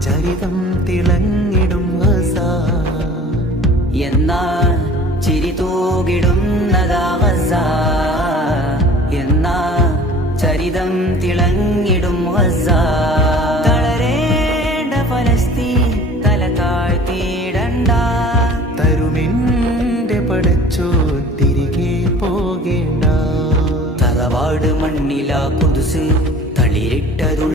ചരിതം തിളങ്ങിടും വസാ. ചരിതം തിളങ്ങിടും വസാ. വേണ്ട. തരുമെന്റെ പടച്ചോ തിരികെ പോകേണ്ട. തറവാട് മണ്ണിലാ പുതുസ് തളിരിട്ടരുൾ